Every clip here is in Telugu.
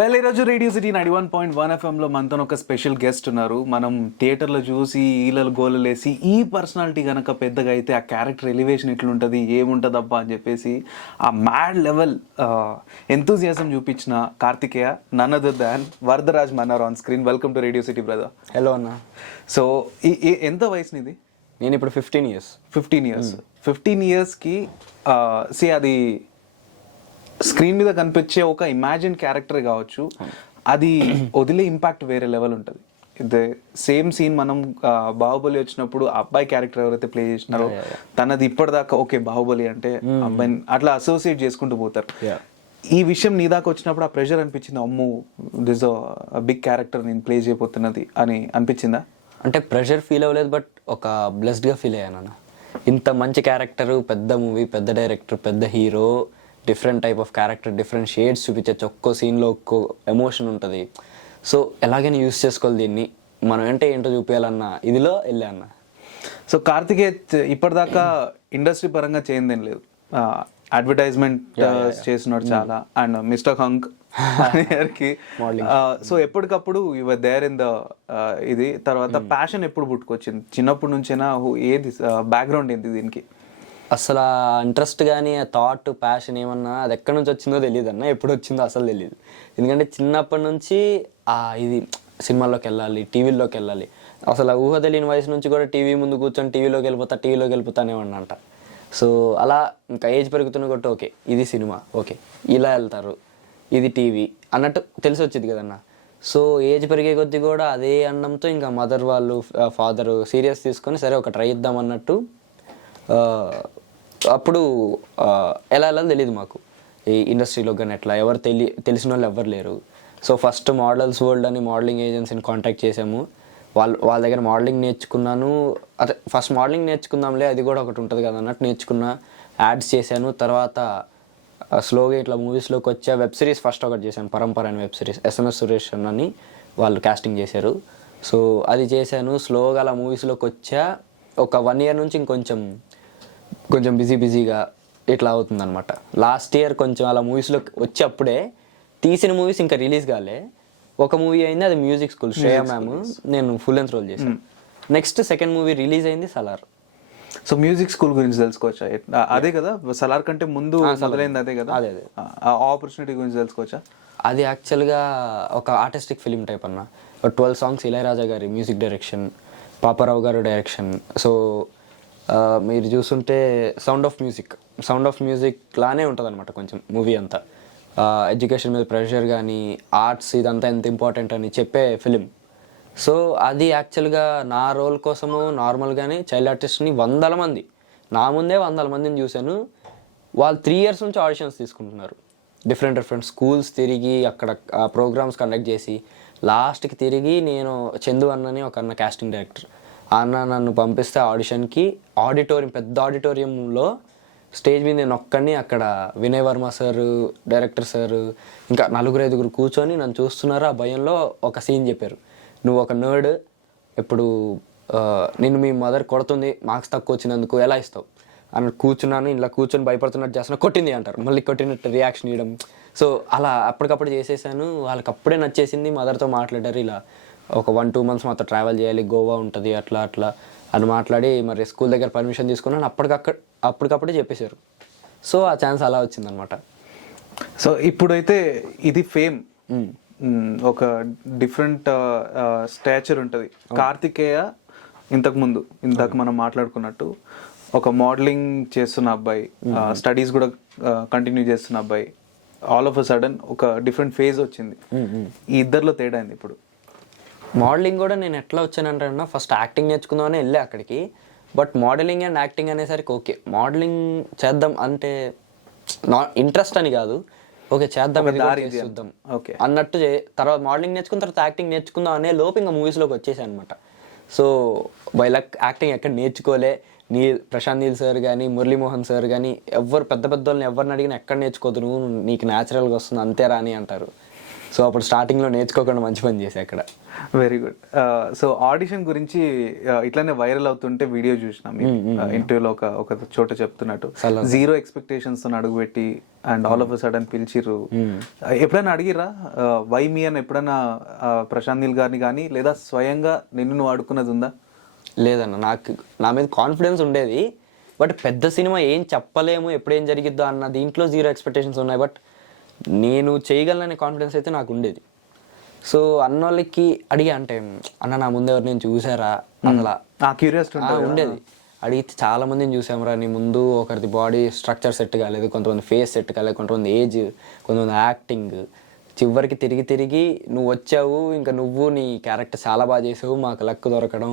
ఈరోజు రేడియో సిటీ 91.1 ఎఫ్ఎంలో మనతో ఒక స్పెషల్ గెస్ట్ ఉన్నారు. మనం థియేటర్లో చూసి ఈలలు గోలలేసి ఈ పర్సనాలిటీ కనుక పెద్దగా అయితే ఆ క్యారెక్టర్ ఎలివేషన్ ఎట్లుంటుంది, ఏముంటుంది అబ్బా అని చెప్పేసి ఆ మ్యాడ్ లెవెల్ ఎంతూజియాజం చూపించిన Karthikeya none other than Varadaraj Mannaar on screen. Welcome to Radio City brother. Hello అన్న. సో ఎంత వయసు నీది? నేను ఇప్పుడు 15 years. 15 yearsకి అది స్క్రీన్ మీద కనిపించే ఒక ఇమాజిన్ క్యారెక్టర్ కావచ్చు, అది వదిలే ఇంపాక్ట్ వేరే లెవెల్ ఉంటుంది. ఇది సేమ్ సీన్ మనం బాహుబలి వచ్చినప్పుడు అబ్బాయి క్యారెక్టర్ ఎవరైతే ప్లే చేసినారో తనది ఇప్పటిదాకా ఓకే బాహుబలి అంటే అబ్బాయిని అట్లా అసోసియేట్ చేసుకుంటూ పోతారు. ఈ విషయం నీ దాకా వచ్చినప్పుడు ఆ ప్రెషర్ అనిపించింది, అమ్మో దిస్ బిగ్ క్యారెక్టర్ నేను ప్లే చేయబోతున్నది అని అనిపించిందా? అంటే ప్రెషర్ ఫీల్ అవ్వలేదు, బట్ ఒక బ్లెస్డ్గా ఫీల్ అయ్యాను అన్న. ఇంత మంచి క్యారెక్టర్, పెద్ద మూవీ, పెద్ద డైరెక్టర్, పెద్ద hero, different type of character, different shades చూపించచ్చు, ఒక్కో సీన్లో ఒక్కో ఎమోషన్ ఉంటుంది. సో ఎలాగైనా యూస్ చేసుకోవాలి దీన్ని, మనం అంటే ఏంటో చూపించాలన్న ఇదిలో వెళ్ళా అన్న. సో కార్తికేయ ఇప్పటిదాకా ఇండస్ట్రీ పరంగా చేందేం లేదు, అడ్వర్టైజ్మెంట్ చేస్తున్నాడు చాలా, అండ్ మిస్టర్ హంక్ కి. సో ఎప్పటికప్పుడు యువర్ దేర్ ఇన్ ద ఇది. తర్వాత ప్యాషన్ ఎప్పుడు పుట్టుకొచ్చింది? చిన్నప్పటి నుంచేనా? ఏది బ్యాక్గ్రౌండ్ ఏంటి దీనికి? అసలు ఆ ఇంట్రెస్ట్ కానీ ఆ థాట్, ప్యాషన్ ఏమన్నా అది ఎక్కడి నుంచి వచ్చిందో తెలియదు అన్న. ఎప్పుడు వచ్చిందో అసలు తెలియదు. ఎందుకంటే చిన్నప్పటి నుంచి ఇది సినిమాల్లోకి వెళ్ళాలి, టీవీలోకి వెళ్ళాలి, అసలు ఊహ తెలియని వయసు నుంచి కూడా టీవీ ముందు కూర్చొని టీవీలోకి వెళ్ళిపోతానే అంట. సో అలా ఇంకా ఏజ్ పెరుగుతున్న కొట్టి ఓకే ఇది సినిమా, ఓకే ఇలా వెళ్తారు, ఇది టీవీ అన్నట్టు తెలిసి వచ్చింది కదన్న. సో ఏజ్ పెరిగే కొద్దీ కూడా అదే అన్నంతో ఇంకా మదర్ వాళ్ళు, ఫాదర్ సీరియస్ తీసుకొని సరే ఒక ట్రై ఇద్దాం అన్నట్టు. అప్పుడు ఎలా వెళ్ళాలో తెలియదు మాకు ఈ ఇండస్ట్రీలో, కానీ ఎట్లా ఎవరు తెలిసిన వాళ్ళు ఎవ్వరు లేరు. సో ఫస్ట్ మోడల్స్ వరల్డ్ అని మోడలింగ్ ఏజెన్సీని కాంటాక్ట్ చేసాము. వాళ్ళ దగ్గర మోడలింగ్ నేర్చుకున్నాను. అదే ఫస్ట్ మోడలింగ్ నేర్చుకుందాంలే, అది కూడా ఒకటి ఉంటుంది కదా అన్నట్టు నేర్చుకున్నా. యాడ్స్ చేశాను. తర్వాత స్లోగా ఇట్లా మూవీస్లోకి వచ్చా. వెబ్ సిరీస్ ఫస్ట్ ఒకటి చేశాను, పరంపర అని వెబ్ సిరీస్, SMS సురేష్ అని వాళ్ళు కాస్టింగ్ చేశారు. సో అది చేశాను. స్లోగా అలా మూవీస్లోకి వచ్చా. ఒక 1 year నుంచి ఇంకొంచెం బిజీగా ఇట్లా అవుతుందన్నమాట. లాస్ట్ ఇయర్ కొంచెం అలా మూవీస్లో వచ్చి అప్పుడే తీసిన మూవీస్ ఇంకా రిలీజ్ కాలే. ఒక మూవీ అయింది, అది మ్యూజిక్ స్కూల్, శ్రేయ మ్యామ్, నేను ఫుల్ లెంత్ రోల్ చేశాను. నెక్స్ట్ సెకండ్ మూవీ రిలీజ్ అయింది సలార్. సో మ్యూజిక్ స్కూల్ గురించి తెలుసుకోవచ్చా? అదే కదా సలార్ కంటే ముందు మొదలైంది, అదే కదా? అదే ఆపర్చునిటీ గురించి తెలుసుకోవచ్చా? అది యాక్చువల్గా ఒక ఆర్టిస్టిక్ ఫిలిం టైప్ అన్న. 12 songs ఇళయరాజా గారి మ్యూజిక్ డైరెక్షన్, పాపారావు గారు డైరెక్షన్. సో మీరు చూస్తుంటే సౌండ్ ఆఫ్ మ్యూజిక్ లానే ఉంటుంది అనమాట కొంచెం మూవీ అంతా. ఎడ్యుకేషన్ మీద ప్రెషర్ కానీ, ఆర్ట్స్ ఇదంతా ఎంత ఇంపార్టెంట్ అని చెప్పే ఫిలిం. సో అది యాక్చువల్గా నా రోల్ కోసము నార్మల్గానే చైల్డ్ ఆర్టిస్ట్ని 100 మంది, నా ముందే 100 మందిని చూశాను. వాళ్ళు 3 years నుంచి ఆడిషన్స్ తీసుకుంటున్నారు. డిఫరెంట్ స్కూల్స్ తిరిగి అక్కడ ప్రోగ్రామ్స్ కండక్ట్ చేసి లాస్ట్కి తిరిగి నేను చందు అన్నని ఒక అన్న కాస్టింగ్ డైరెక్టర్, అన్న నన్ను పంపిస్తే ఆడిషన్కి పెద్ద ఆడిటోరియంలో స్టేజ్ మీద నేను ఒక్కడిని, అక్కడ Vinay Varma sir, director sir, ఇంకా 4-5 కూర్చొని నన్ను చూస్తున్నారు. ఆ భయంలో ఒక సీన్ చెప్పారు, నువ్వు ఒక నర్డ్, ఇప్పుడు నిన్ను మీ మదర్ కొడుతుంది మార్క్స్ తక్కువ వచ్చినందుకు, ఎలా ఇస్తావు అన్నట్టు కూర్చున్నాను. ఇలా కూర్చొని భయపడుతున్నట్టు చేస్తున్నా, కొట్టింది అంటారు, మళ్ళీ కొట్టినట్టు రియాక్షన్ ఇవ్వడం. సో అలా అప్పటికప్పుడు చేసేసాను. వాళ్ళకి అప్పుడే నచ్చేసింది. మదర్తో మాట్లాడారు, ఇలా ఒక 1-2 months మాతో ట్రావెల్ చేయాలి, గోవా ఉంటుంది, అట్లా అని మాట్లాడి మరి స్కూల్ దగ్గర పర్మిషన్ తీసుకున్నాను. అప్పటికప్పుడే చెప్పేశారు. సో ఆ ఛాన్స్ అలా వచ్చిందనమాట. సో ఇప్పుడైతే ఇది ఫేమ్, ఒక డిఫరెంట్ స్టాచర్ ఉంటుంది. కార్తికేయ ఇంతకు మనం మాట్లాడుకున్నట్టు ఒక మోడలింగ్ చేస్తున్న అబ్బాయి, స్టడీస్ కూడా కంటిన్యూ చేస్తున్న అబ్బాయి, ఆల్ ఆఫ్ అ సడన్ ఒక డిఫరెంట్ ఫేజ్ వచ్చింది. ఈ ఇద్దరిలో తేడా అయింది. ఇప్పుడు మోడలింగ్ కూడా నేను ఎట్లా వచ్చానంటే ఫస్ట్ యాక్టింగ్ నేర్చుకుందామని వెళ్ళా అక్కడికి. బట్ మోడలింగ్ అండ్ యాక్టింగ్ అనేసరికి ఓకే మోడలింగ్ చేద్దాం అంటే ఇంట్రెస్ట్ అని కాదు, ఓకే చేద్దాం చూద్దాం అన్నట్టు తర్వాత మోడలింగ్ నేర్చుకున్న తర్వాత యాక్టింగ్ నేర్చుకుందాం అనే లోపు ఇంకా మూవీస్లోకి వచ్చేసాను అనమాట. సో బై లక్ యాక్టింగ్ ఎక్కడ నేర్చుకోలే. ప్రశాంత్ నీల్ సార్ కానీ, మురళీమోహన్ సార్ కానీ, పెద్ద వాళ్ళని ఎవరిని అడిగినా ఎక్కడ నేర్చుకోదు, నువ్వు నీకు న్యాచురల్గా వస్తుంది అంతేరా అని అంటారు. సో అప్పుడు స్టార్టింగ్లో నేర్చుకోకుండా మంచి పని చేసా అక్కడ. Very good. సో ఆడిషన్ గురించి ఇట్లానే వైరల్ అవుతుంటే వీడియో చూసినా మీ ఇంటర్వ్యూలో ఒక చోట చెప్తున్నట్టు జీరో ఎక్స్పెక్టేషన్స్ తో అడుగుపెట్టి and all of a sudden పిలిచిర్రు. ఎప్పుడైనా అడిగిరా వై మీ అని ఎప్పుడైనా ప్రశాంత్ నీల్ గారిని కానీ లేదా స్వయంగా నిన్ను నువ్వు అడుక్కున్నది ఉందా? లేదన్న, నాకు నా మీద కాన్ఫిడెన్స్ ఉండేది, బట్ పెద్ద సినిమా ఏం చెప్పలేము ఎప్పుడేం జరిగిద్దో అన్న దీంట్లో జీరో ఎక్స్పెక్టేషన్స్ ఉన్నాయి. బట్ నేను చేయగలననే కాన్ఫిడెన్స్ అయితే నాకు ఉండేది. సో అన్నోళ్ళకి అడిగా, అంటే అన్న నా ముందు ఎవరు నేను చూసారా అసలు క్యూరియాసిటీ ఉండేది. అడిగితే చాలా మందిని చూసామరా, నీ ముందు ఒకరిది బాడీ స్ట్రక్చర్ సెట్ కాలేదు, కొంతమంది ఫేస్ సెట్ కాలేదు, కొంతమంది ఏజ్, కొంతమంది యాక్టింగ్. చివరికి తిరిగి నువ్వు వచ్చావు, ఇంకా నువ్వు నీ క్యారెక్టర్ చాలా బాగా చేసావు, మాకు లక్ దొరకడం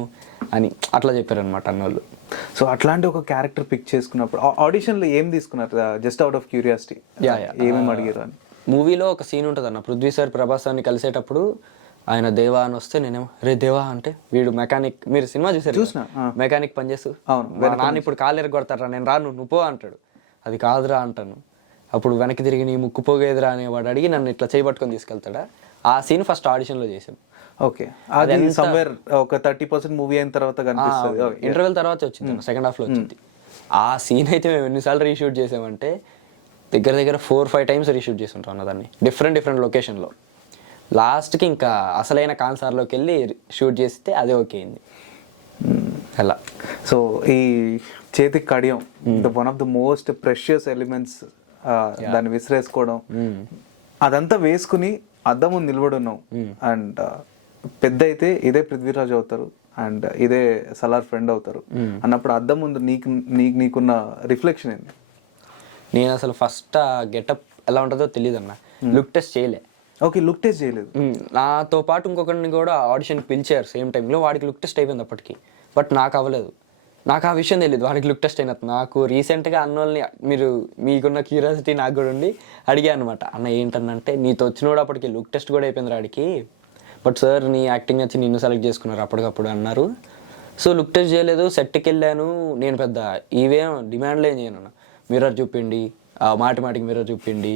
అని అట్లా చెప్పారనమాట అన్నోళ్ళు. సో అట్లాంటి ఒక క్యారెక్టర్ పిక్ చేసుకున్నప్పుడు ఆడిషన్లో ఏం తీసుకున్నారు? జస్ట్ అవుట్ ఆఫ్ క్యూరియాసిటీ ఏమేమి అడిగారు అని. మూవీలో ఒక సీన్ ఉంటుంది అన్న, పృథ్వీ సార్ ప్రభాస్ సార్ని కలిసేటప్పుడు ఆయన దేవా అని వస్తే నేనేమో రే దేవా అంటే వీడు మెకానిక్, మీరు సినిమా చూసారు, మెకానిక్ పనిచేస్తూ నాన్న ఇప్పుడు కాలు ఎరగొడతారా, నేను రాను నువ్వు పో అంటాడు. అది కాదురా అంటాను. అప్పుడు వెనక్కి తిరిగి నీ ముక్కు పోగేదిరా అనేవాడు అడిగి నన్ను ఇట్లా చేయబట్టుకొని తీసుకెళ్తాడా. ఆ సీన్ ఫస్ట్ ఆడిషన్లో చేసాం. ఓకే, అది సమ్వేర్ ఒక 30% మూవీ అయిన తర్వాత కనిపిస్తుంది, ఇంటర్వెల్ తర్వాత వచ్చింది, సెకండ్ హాఫ్లో వచ్చింది. ఆ సీన్ అయితే మేము ఎన్నిసార్లు రీషూట్ చేసామంటే దగ్గర 4-5 టైమ్స్ రీషూట్ చేస్తుంటాం అన్న దాన్ని, డిఫరెంట్ లొకేషన్లో. లాస్ట్కి ఇంకా అసలైన కాన్సార్లోకి వెళ్ళి షూట్ చేస్తే అదే ఓకే అయింది అలా. సో ఈ చేతికి Kadiyam one of the most precious elements, దాన్ని విసిరేసుకోవడం, అదంతా వేసుకుని అద్దం ముందు నిలబడి ఉన్నావు. అండ్ పెద్ద అయితే ఇదే పృథ్వీరాజ్ అవుతారు అండ్ ఇదే సలార్ ఫ్రెండ్ అవుతారు అన్నప్పుడు అద్దం ముందు నీకున్న రిఫ్లెక్షన్ ఏంటి? నేను అసలు ఫస్ట్ గెటప్ ఎలా ఉంటుందో తెలియదు అన్న, లుక్ టెస్ట్ చేయలే. ఓకే, లుక్ టెస్ట్ చేయలేదు. నాతో పాటు ఇంకొకరిని కూడా ఆడిషన్కి పిలిచారు సేమ్ టైంలో, వాడికి లుక్ టెస్ట్ అయిపోయింది అప్పటికి, బట్ నాకు అవ్వలేదు. నాకు ఆ విషయం తెలియదు, వాడికి లుక్ టెస్ట్ అయినట్టు. నాకు రీసెంట్గా అన్నోళ్ళని మీకున్న క్యూరియాసిటీ నాకు కూడా ఉండి అడిగా అనమాట, అన్న ఏంటన్నంటే నీతో వచ్చినోడు అప్పటికి లుక్ టెస్ట్ కూడా అయిపోయింది వాడికి, బట్ సార్ నీ యాక్టింగ్ వచ్చి నిన్ను సెలెక్ట్ చేసుకున్నారు అప్పటికప్పుడు అన్నారు. సో లుక్ టెస్ట్ చేయలేదు, సెట్కి వెళ్ళాను. నేను పెద్ద ఇవేం డిమాండ్లు ఏం చేయను, మిర్రర్ చూపిండి, మాటికి మిర్రర్ చూపిండి,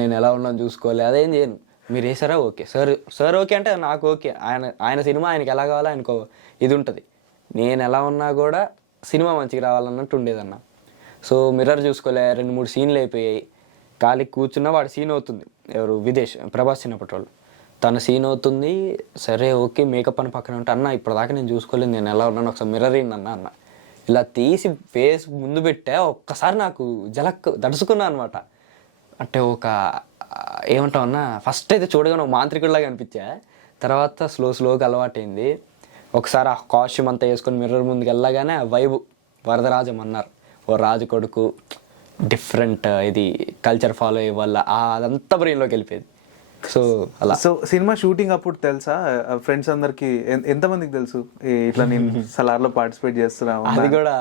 నేను ఎలా ఉన్నాను చూసుకోవాలి, అదేం చేయను. మీరు వేసారా ఓకే సార్ ఓకే అంటే నాకు ఓకే. ఆయన సినిమా ఆయనకి ఎలా కావాలో ఆయనకు ఇది ఉంటుంది, నేను ఎలా ఉన్నా కూడా సినిమా మంచిగా రావాలన్నట్టు ఉండేదన్న. సో మిర్రర్ చూసుకోలే, 2-3 సీన్లు అయిపోయాయి. ఖాళీకి కూర్చున్నా వాడి సీన్ అవుతుంది, ఎవరు విదేశ్ ప్రభాస్ చిన్నప్పటి వాళ్ళు, తన సీన్ అవుతుంది. సరే ఓకే మేకప్ అని పక్కన ఉంటే, అన్న ఇప్పటిదాకా నేను చూసుకోలేదు, నేను ఎలా ఉన్నాను ఒకసారి మిర్రర్ అన్న ఇలా తీసి ఫేస్ ముందు పెట్టా. ఒక్కసారి నాకు జలక్ దడుచుకున్నా అనమాట. అంటే ఒక ఏమంటావు అన్న, ఫస్ట్ అయితే చూడగానే ఒక మాంత్రికుడిలాగా అనిపించా, తర్వాత స్లోగా అలవాటైంది. ఒకసారి ఆ కాస్ట్యూమ్ అంతా వేసుకొని మిర్రర్ ముందుకు వెళ్ళగానే ఆ వైబు వరదరాజం అన్నారు, ఓ రాజు కొడుకు, డిఫరెంట్ ఇది కల్చర్ ఫాలో అయ్యే వల్ల అదంతా బ్రెయిన్లోకి వెళ్ళిపోయింది. సో అలా. సో సినిమా షూటింగ్ అప్పుడు తెలుసా ఫ్రెండ్స్ అందరికి, ఎంతమందికి తెలుసు ఇట్లా నేను సలార్లో పార్టిసిపేట్ చేస్తున్నా? అది కూడా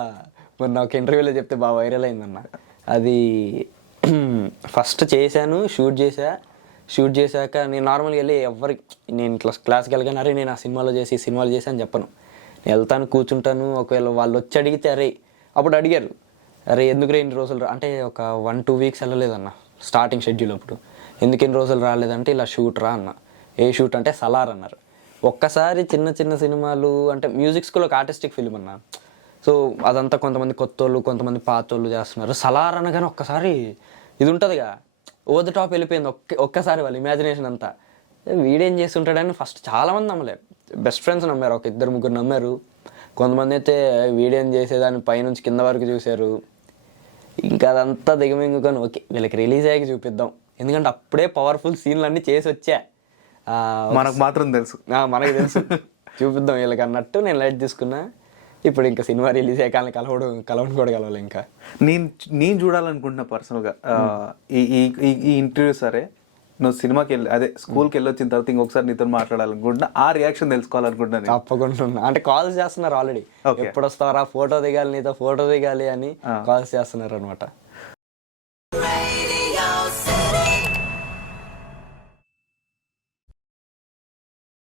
మొన్న ఒక ఇంటర్వ్యూలో చెప్తే బాగా వైరల్ అయిందన్న. అది ఫస్ట్ చేశాను, షూట్ చేశాక నేను నార్మల్గా వెళ్ళి నేను ఇట్లా క్లాస్కి వెళ్ళగానే అరే నేను ఆ సినిమాలో చేసి అని చెప్పను. నేను వెళ్తాను, కూర్చుంటాను. ఒకవేళ వాళ్ళు వచ్చి అడిగితే అప్పుడు అడిగారు, అరే ఎందుకు ఇన్ని రోజులు అంటే ఒక 1-2 వీక్స్ వెళ్ళలేదన్న స్టార్టింగ్ షెడ్యూల్. అప్పుడు ఎందుకు ఇన్ని రోజులు రాలేదంటే ఇలా షూట్ రా అన్న. ఏ షూట్ అంటే సలార్ అన్నారు. ఒక్కసారి చిన్న సినిమాలు అంటే మ్యూజిక్ స్కూల్ ఒక ఆర్టిస్టిక్ ఫిల్మ్ అన్న. సో అదంతా కొంతమంది కొత్తోళ్ళు కొంతమంది పాతోళ్ళు చేస్తున్నారు. సలార్ అనగానే ఒక్కసారి ఇది ఉంటుందిగా, ఓవర్ ద టాప్ వెళ్ళిపోయింది ఒక్కసారి వాళ్ళ ఇమాజినేషన్ అంతా. వీడేం చేస్తుంటాడని ఫస్ట్ చాలామంది నమ్మలేరు, బెస్ట్ ఫ్రెండ్స్ నమ్మారు, ఒక 2-3 నమ్మారు. కొంతమంది అయితే వీడేం చేసేదాన్ని పైనుంచి కింద వరకు చూశారు. ఇంకా అదంతా దిగమింగుకొని ఓకే వీళ్ళకి రిలీజ్ అయ్యాక చూపిద్దాం, ఎందుకంటే అప్పుడే పవర్ఫుల్ సీన్లు అన్నీ చేసి వచ్చా, మనకు మాత్రం తెలుసు, మనకు తెలుసు చూపిద్దాం వీళ్ళకి అన్నట్టు నేను లైట్ తీసుకున్నా. ఇప్పుడు ఇంకా సినిమా రిలీజ్ అయ్యే కలవడం కూడా కలవాలి. ఇంకా నేను చూడాలనుకుంటున్నా పర్సనల్గా ఈ ఇంటర్వ్యూ. సరే నువ్వు సినిమాకి స్కూల్కి వెళ్ళొచ్చిన తర్వాత ఇంకొకసారి నీతో మాట్లాడాలనుకుంటున్నా, ఆ రియాక్షన్ తెలుసుకోవాలనుకుంటున్నా. తప్పకుండా అంటే కాల్స్ చేస్తున్నారు ఆల్రెడీ, ఎప్పుడు వస్తారా ఫోటో దిగాలి నీతో, ఫోటో దిగాలి అని కాల్స్ చేస్తున్నారు అనమాట.